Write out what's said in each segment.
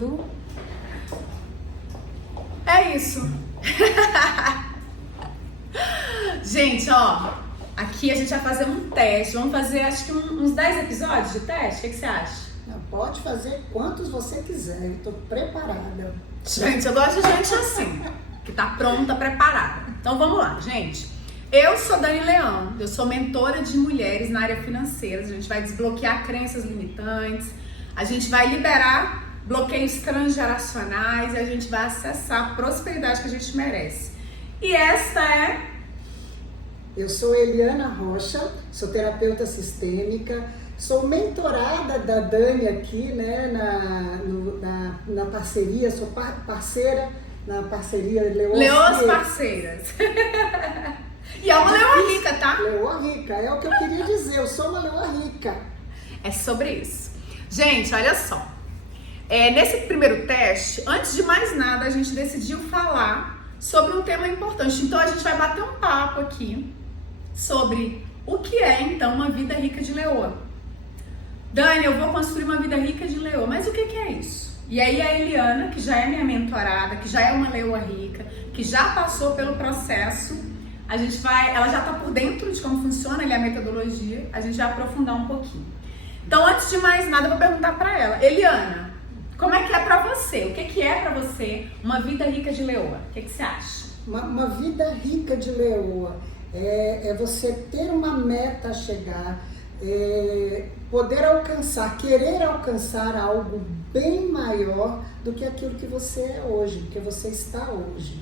gravando. É isso. Gente, ó, aqui a gente vai fazer um teste. Vamos fazer acho que uns 10 episódios de teste. O que você acha? Não, pode fazer quantos você quiser. Eu tô preparada. Gente, eu gosto de gente assim, que tá pronta, preparada. Então vamos lá, gente. Eu sou Dani Leão, eu sou mentora de mulheres na área financeira. A gente vai desbloquear crenças limitantes, a gente vai liberar bloqueios transgeracionais e a gente vai acessar a prosperidade que a gente merece. E esta é... Eu sou Eliana Rocha, sou terapeuta sistêmica, sou mentorada da Dani aqui, né, na parceria, sou parceira na parceria Leoas Parceiras. E é uma leoa rica, tá? Leoa rica, é o que eu queria dizer, eu sou uma leoa rica. É sobre isso. Gente, olha só. Nesse primeiro teste, antes de mais nada, a gente decidiu falar sobre um tema importante. Então a gente vai bater um papo aqui sobre o que é então uma vida rica de leoa. Dani, eu vou construir uma vida rica de leoa, mas o que é isso? E aí a Eliana, que já é minha mentorada, que já é uma leoa rica, que já passou pelo processo, ela já tá por dentro de como funciona ali a metodologia, a gente vai aprofundar um pouquinho. Então, antes de mais nada, eu vou perguntar pra ela, Eliana, como é que é pra você? O que é pra você uma vida rica de leoa? O que você acha? Uma vida rica de leoa é você ter uma meta a chegar, poder alcançar, querer alcançar algo bem maior do que aquilo que você é hoje, que você está hoje.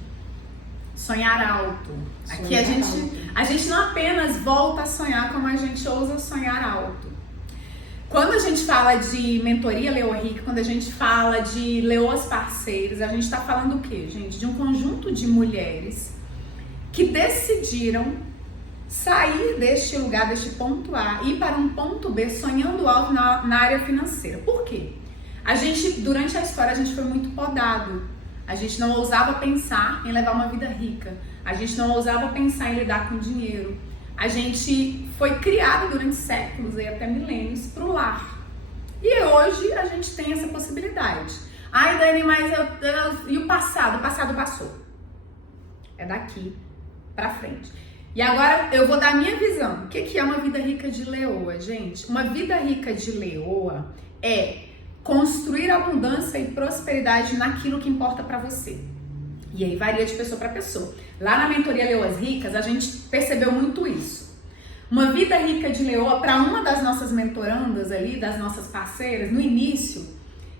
Sonhar alto. Aqui a gente não apenas volta a sonhar, como a gente ousa sonhar alto. Quando a gente fala de mentoria Leoa Rica, quando a gente fala de leoas parceiras, a gente está falando o quê, gente? De um conjunto de mulheres que decidiram sair deste lugar, deste ponto A, ir para um ponto B, sonhando alto na área financeira. Por quê? Durante a história, a gente foi muito podado. A gente não ousava pensar em levar uma vida rica. A gente não ousava pensar em lidar com dinheiro. A gente foi criado durante séculos e até milênios para o lar. E hoje a gente tem essa possibilidade. Ai, Dani, mas e o passado? O passado passou. É daqui para frente. E agora eu vou dar a minha visão. O que é uma vida rica de leoa, gente? Uma vida rica de leoa é construir abundância e prosperidade naquilo que importa para você. E aí varia de pessoa para pessoa. Lá na mentoria Leoas Ricas, a gente percebeu muito isso. Uma vida rica de leoa, para uma das nossas mentorandas ali, das nossas parceiras, no início,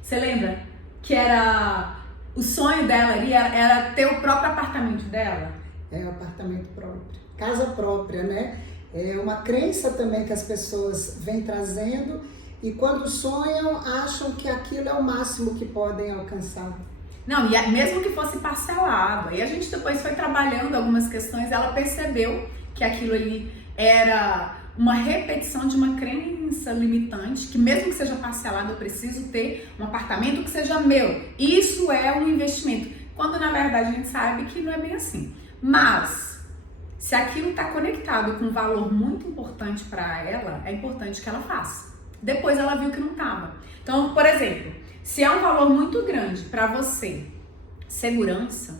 você lembra que era o sonho dela ali, era ter o próprio apartamento dela? É, o apartamento próprio, casa própria, né? É uma crença também que as pessoas vêm trazendo e quando sonham, acham que aquilo é o máximo que podem alcançar. Não, e mesmo que fosse parcelado, aí a gente depois foi trabalhando algumas questões, ela percebeu que aquilo ali era uma repetição de uma crença limitante, que mesmo que seja parcelado, eu preciso ter um apartamento que seja meu. Isso é um investimento, quando na verdade a gente sabe que não é bem assim. Mas, se aquilo está conectado com um valor muito importante para ela, é importante que ela faça. Depois ela viu que não estava. Então, por exemplo, se é um valor muito grande para você, segurança,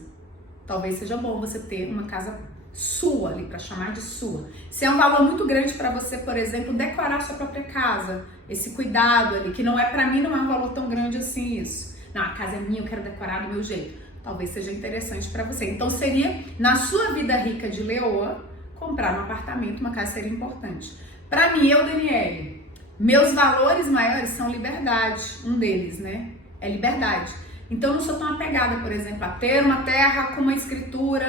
talvez seja bom você ter uma casa sua ali, para chamar de sua. Se é um valor muito grande para você, por exemplo, decorar sua própria casa, esse cuidado ali, que não é para mim, não é um valor tão grande assim isso. Não, a casa é minha, eu quero decorar do meu jeito. Talvez seja interessante para você. Então seria, na sua vida rica de leoa, comprar um apartamento, uma casa seria importante. Para mim, Daniele, meus valores maiores são liberdade, um deles, né? É liberdade. Então eu não sou tão apegada, por exemplo, a ter uma terra com uma escritura,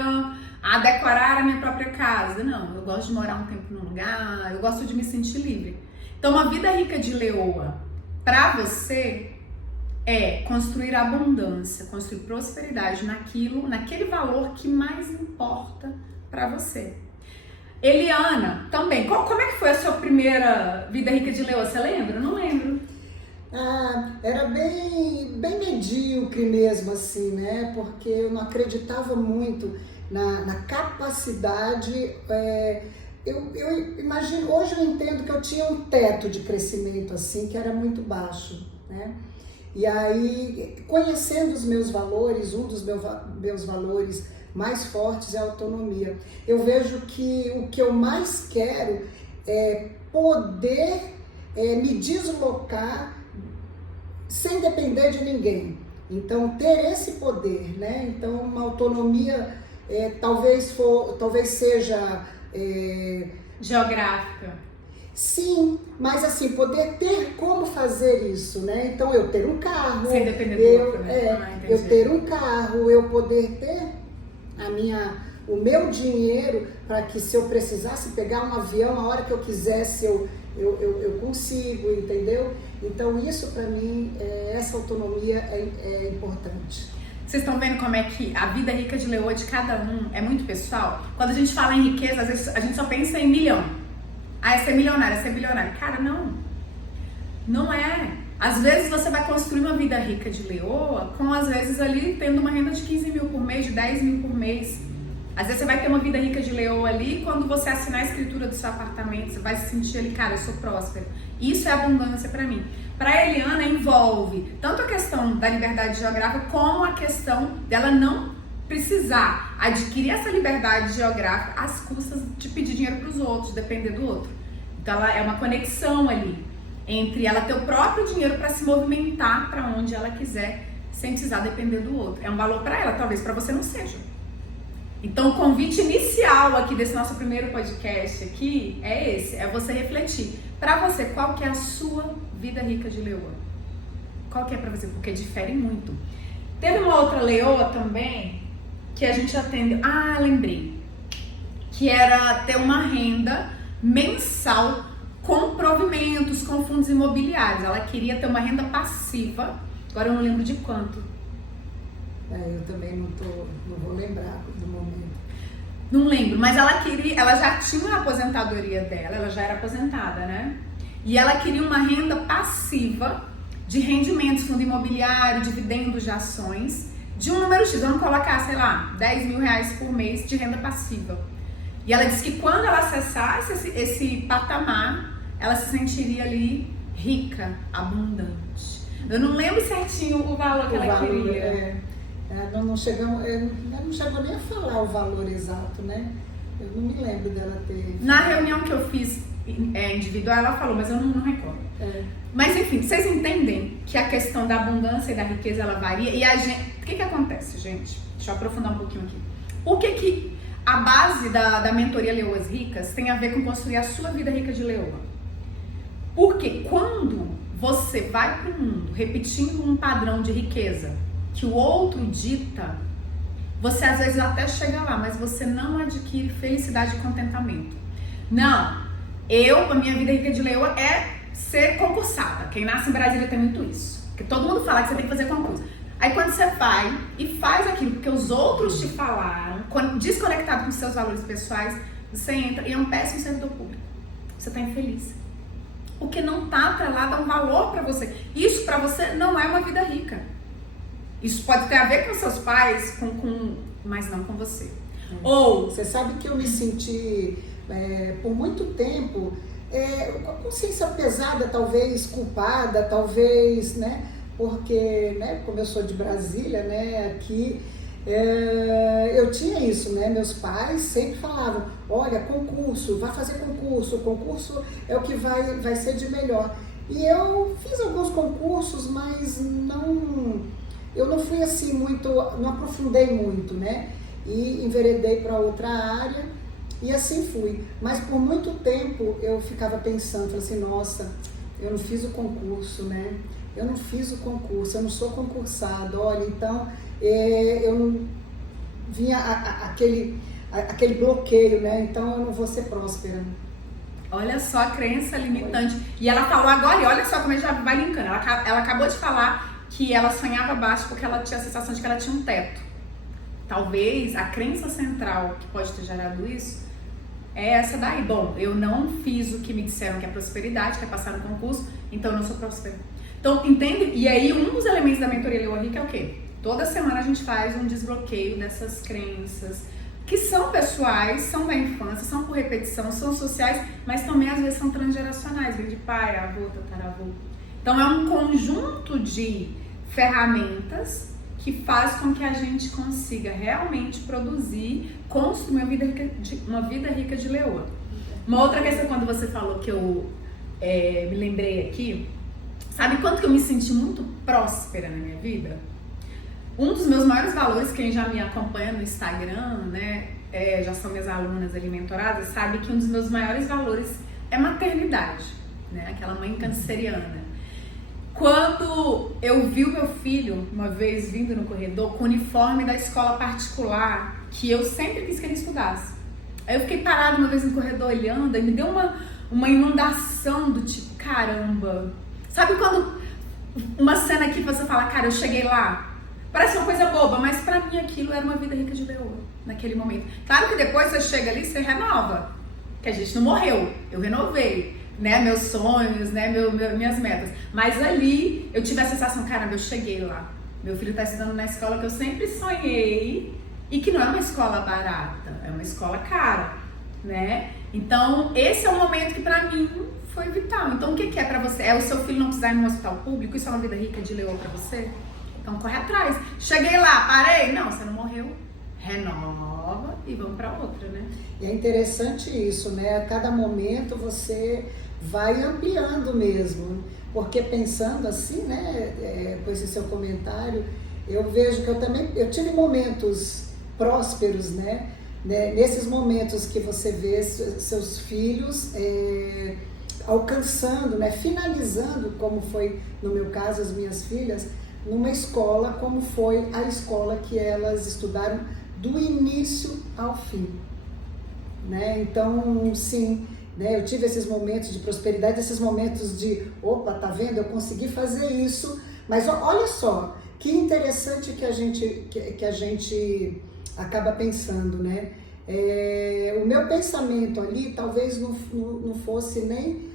a decorar a minha própria casa. Não, eu gosto de morar um tempo num lugar, eu gosto de me sentir livre. Então uma vida rica de leoa, para você, é construir abundância, construir prosperidade naquele valor que mais importa para você. Eliana, também, como é que foi a sua primeira vida rica de leoa? Você lembra? Eu não lembro. Era bem medíocre mesmo, assim, né? Porque eu não acreditava muito na capacidade. Eu imagino, hoje eu entendo que eu tinha um teto de crescimento, assim, que era muito baixo, né? E aí, conhecendo os meus valores, um dos meus valores mais fortes é a autonomia. Eu vejo que o que eu mais quero é poder me deslocar sem depender de ninguém. Então, ter esse poder, né? Então, uma autonomia talvez seja... geográfica. Sim, mas assim, poder ter como fazer isso, né? Então, eu ter um carro... Sem depender do outro, né? Eu ter um carro, eu poder ter o meu dinheiro para que, se eu precisasse pegar um avião a hora que eu quisesse, eu consigo, entendeu? Então, isso para mim, essa autonomia é importante. Vocês estão vendo como é que a vida rica de Leoa de cada um é muito pessoal? Quando a gente fala em riqueza, às vezes a gente só pensa em milhão. Ah, é ser milionário, é ser bilionário. Cara, não. Não é. Às vezes você vai construir uma vida rica de Leoa com, às vezes, ali tendo uma renda de 15 mil por mês, de 10 mil por mês. Às vezes você vai ter uma vida rica de Leoa ali quando você assinar a escritura do seu apartamento, você vai se sentir ali, cara, eu sou próspero. Isso é abundância pra mim. Pra Eliana envolve tanto a questão da liberdade geográfica como a questão dela não precisar adquirir essa liberdade geográfica às custas de pedir dinheiro para os outros, depender do outro. Então ela é uma conexão ali entre ela ter o próprio dinheiro para se movimentar para onde ela quiser, sem precisar depender do outro. É um valor para ela, talvez para você não seja. Então o convite inicial aqui desse nosso primeiro podcast aqui é esse, é você refletir. Para você, qual que é a sua vida rica de Leoa? Qual que é para você? Porque difere muito. Teve uma outra Leoa também que a gente atende, lembrei, que era ter uma renda mensal com provimentos, com fundos imobiliários. Ela queria ter uma renda passiva, agora eu não lembro de quanto. Eu também não vou lembrar do momento. Não lembro, mas ela já tinha a aposentadoria dela, ela já era aposentada, né? E ela queria uma renda passiva de rendimentos, fundo imobiliário, dividendos de ações, de um número X, vamos colocar, sei lá, 10 mil reais por mês de renda passiva. E ela disse que quando ela acessasse esse patamar, ela se sentiria ali rica, abundante. Eu não lembro certinho o valor que ela queria. Não chegou nem a falar o valor exato, né? Eu não me lembro dela ter... Na reunião que eu fiz individual, ela falou, mas eu não recordo. Mas enfim, vocês entendem que a questão da abundância e da riqueza, ela varia. E a gente... O que acontece, gente? Deixa eu aprofundar um pouquinho aqui. Por que a base da mentoria Leoas Ricas tem a ver com construir a sua vida rica de Leoa? Porque quando você vai para o mundo repetindo um padrão de riqueza que o outro dita, você às vezes até chega lá, mas você não adquire felicidade e contentamento. Não, a minha vida rica de Leoa é ser concursada. Quem nasce em Brasília tem muito isso. Porque todo mundo fala que você tem que fazer concurso. Aí quando você vai e faz aquilo porque os outros te falaram, desconectado com os seus valores pessoais, você entra e é um péssimo servidor público. Você está infeliz. Porque não está atrelado a um valor para você. Isso para você não é uma vida rica. Isso pode ter a ver com seus pais, mas não com você. Ou você sabe que eu me senti por muito tempo com a consciência pesada, talvez culpada, talvez, né? Porque, né, como eu sou de Brasília, né, aqui eu tinha isso, né? Meus pais sempre falavam, olha, concurso, vai fazer concurso, o concurso é o que vai ser de melhor. E eu fiz alguns concursos, mas eu não fui assim muito, não aprofundei muito, né? E enveredei para outra área e assim fui. Mas por muito tempo eu ficava pensando, falei assim, nossa, eu não fiz o concurso, né? Eu não fiz o concurso, eu não sou concursado, olha, então eu não vinha aquele bloqueio, né? Então eu não vou ser próspera. Olha só a crença limitante. E ela falou agora, e olha só como ele já vai linkando. Ela acabou de falar que ela sonhava baixo porque ela tinha a sensação de que ela tinha um teto. Talvez a crença central que pode ter gerado isso é essa daí. Bom, eu não fiz o que me disseram que é prosperidade, que é passar no concurso, então eu não sou próspera. Então, entende? E aí, um dos elementos da mentoria Leoa Rica é o quê? Toda semana a gente faz um desbloqueio dessas crenças, que são pessoais, são da infância, são por repetição, são sociais, mas também às vezes são transgeracionais, vem de pai, avô, tataravô. Então é um conjunto de ferramentas que faz com que a gente consiga realmente produzir, construir uma vida rica de leoa. Uma outra questão, quando você falou que eu me lembrei aqui, sabe quanto que eu me senti muito próspera na minha vida? Um dos meus maiores valores, quem já me acompanha no Instagram, né, já são minhas alunas ali mentoradas, sabe que um dos meus maiores valores é maternidade, né, aquela mãe canceriana. Quando eu vi o meu filho, uma vez vindo no corredor, com o uniforme da escola particular, que eu sempre quis que ele estudasse. Aí eu fiquei parada uma vez no corredor olhando e me deu uma inundação do tipo, caramba. Sabe quando uma cena que você fala, cara, eu cheguei lá? Parece uma coisa boba, mas pra mim aquilo era uma vida rica de leoa, naquele momento. Claro que depois você chega ali e você renova, que a gente não morreu, eu renovei. Né, meus sonhos, né, minhas metas. Mas ali eu tive a sensação, caramba, eu cheguei lá. Meu filho está estudando na escola que eu sempre sonhei e que não é uma escola barata, é uma escola cara, né? Então esse é um momento que para mim foi vital. Então o que é para você? É o seu filho não precisar ir num hospital público? Isso é uma vida rica de leoa para você? Então corre atrás. Cheguei lá, parei? Não, você não morreu. Renova e vamos para outra, né? E é interessante isso, né? A cada momento você vai ampliando mesmo, porque pensando assim, né, com esse seu comentário, eu vejo que eu tive momentos prósperos, né, nesses momentos que você vê seus filhos alcançando, né, finalizando, como foi no meu caso, as minhas filhas, numa escola, como foi a escola que elas estudaram do início ao fim, né, então, sim, né, eu tive esses momentos de prosperidade, esses momentos de, opa, tá vendo, eu consegui fazer isso, mas olha só, que interessante que a gente acaba pensando, né? O meu pensamento ali talvez não fosse nem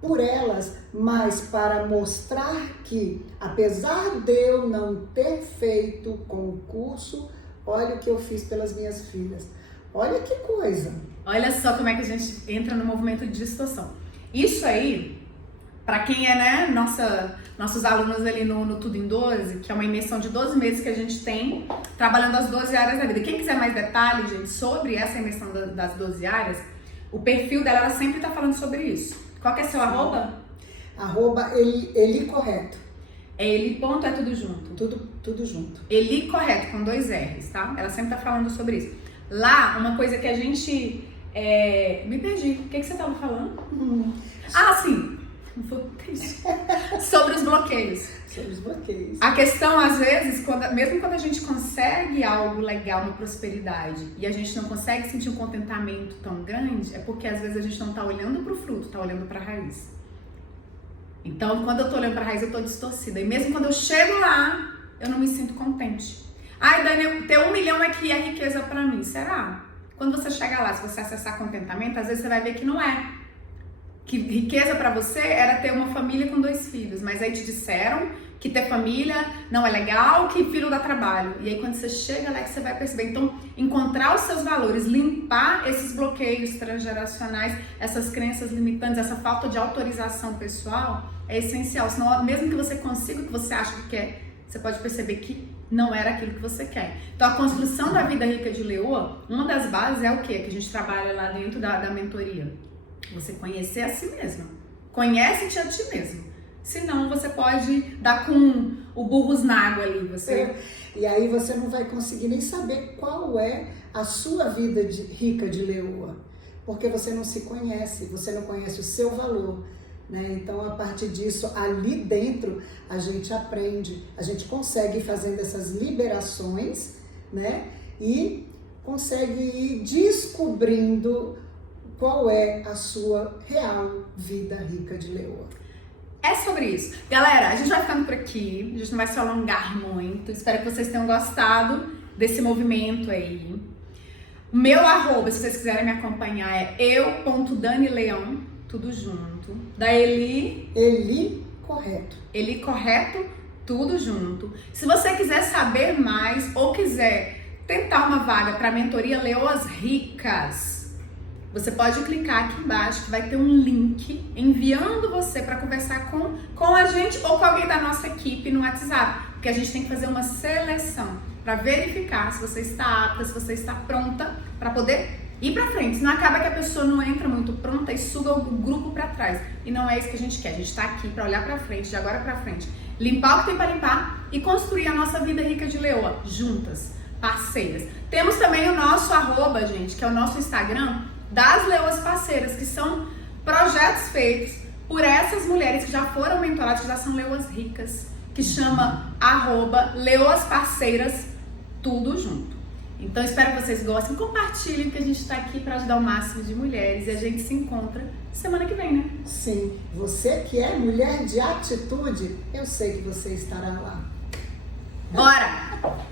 por elas, mas para mostrar que, apesar de eu não ter feito concurso, olha o que eu fiz pelas minhas filhas. Olha que coisa! Olha só como é que a gente entra no movimento de distorção. Isso aí, para quem é, né, nossos alunos ali no Tudo em 12, que é uma imersão de 12 meses que a gente tem, trabalhando as 12 áreas da vida. Quem quiser mais detalhes, gente, sobre essa imersão das 12 áreas, o perfil dela, ela sempre tá falando sobre isso. Qual que é seu arroba? Arroba Eli Correto. Eli ponto é tudo junto? Tudo junto. Eli Correto, com 2 R's, tá? Ela sempre tá falando sobre isso. Lá, uma coisa que a gente... me perdi. O que você estava falando? Ah, sim. Sobre os bloqueios. Sobre os bloqueios. A questão, às vezes, mesmo quando a gente consegue algo legal na prosperidade e a gente não consegue sentir um contentamento tão grande, é porque às vezes a gente não está olhando para o fruto, está olhando para a raiz. Então, quando eu estou olhando para a raiz, eu estou distorcida. E mesmo quando eu chego lá, eu não me sinto contente. Ai, Dani, ter 1 milhão é que é riqueza pra mim. Será? Quando você chegar lá, se você acessar contentamento, às vezes você vai ver que não é. Que riqueza pra você era ter uma família com 2 filhos. Mas aí te disseram que ter família não é legal, que filho dá trabalho. E aí quando você chega lá é que você vai perceber. Então, encontrar os seus valores, limpar esses bloqueios transgeracionais, essas crenças limitantes, essa falta de autorização pessoal, é essencial. Senão, mesmo que você consiga o que você acha que quer, você pode perceber que não era aquilo que você quer. Então, a construção da vida rica de leoa, uma das bases é o quê? Que a gente trabalha lá dentro da mentoria. Você conhecer a si mesma. Conhece-te a ti mesmo. Senão, você pode dar com o burros na água ali. E aí você não vai conseguir nem saber qual é a sua vida rica de leoa. Porque você não se conhece, você não conhece o seu valor. Né? Então, a partir disso, ali dentro, a gente aprende, a gente consegue ir fazendo essas liberações, né? E consegue ir descobrindo qual é a sua real vida rica de leoa. É sobre isso. Galera, a gente vai ficando por aqui, a gente não vai se alongar muito, espero que vocês tenham gostado desse movimento aí. O meu arroba, se vocês quiserem me acompanhar, é eu.danileão, tudo junto. Da Eli Correto. Eli Correto, tudo junto. Se você quiser saber mais ou quiser tentar uma vaga para a mentoria Leoas Ricas, você pode clicar aqui embaixo que vai ter um link enviando você para conversar com a gente ou com alguém da nossa equipe no WhatsApp, porque a gente tem que fazer uma seleção para verificar se você está apta, se você está pronta para poder ir para frente. Senão acaba que a pessoa não entra muito pronta e suga o grupo para trás. E não é isso que a gente quer. A gente está aqui para olhar para frente, de agora para frente, limpar o que tem para limpar e construir a nossa vida rica de leoa juntas, parceiras. Temos também o nosso @ gente, que é o nosso Instagram das leoas parceiras, que são projetos feitos por essas mulheres que já foram mentoradas, que já são leoas ricas, que chama @leoasparceiras, tudo junto. Então espero que vocês gostem, compartilhem, que a gente está aqui para ajudar o máximo de mulheres e a gente se encontra semana que vem, né? Sim, você que é mulher de atitude, eu sei que você estará lá. Bora!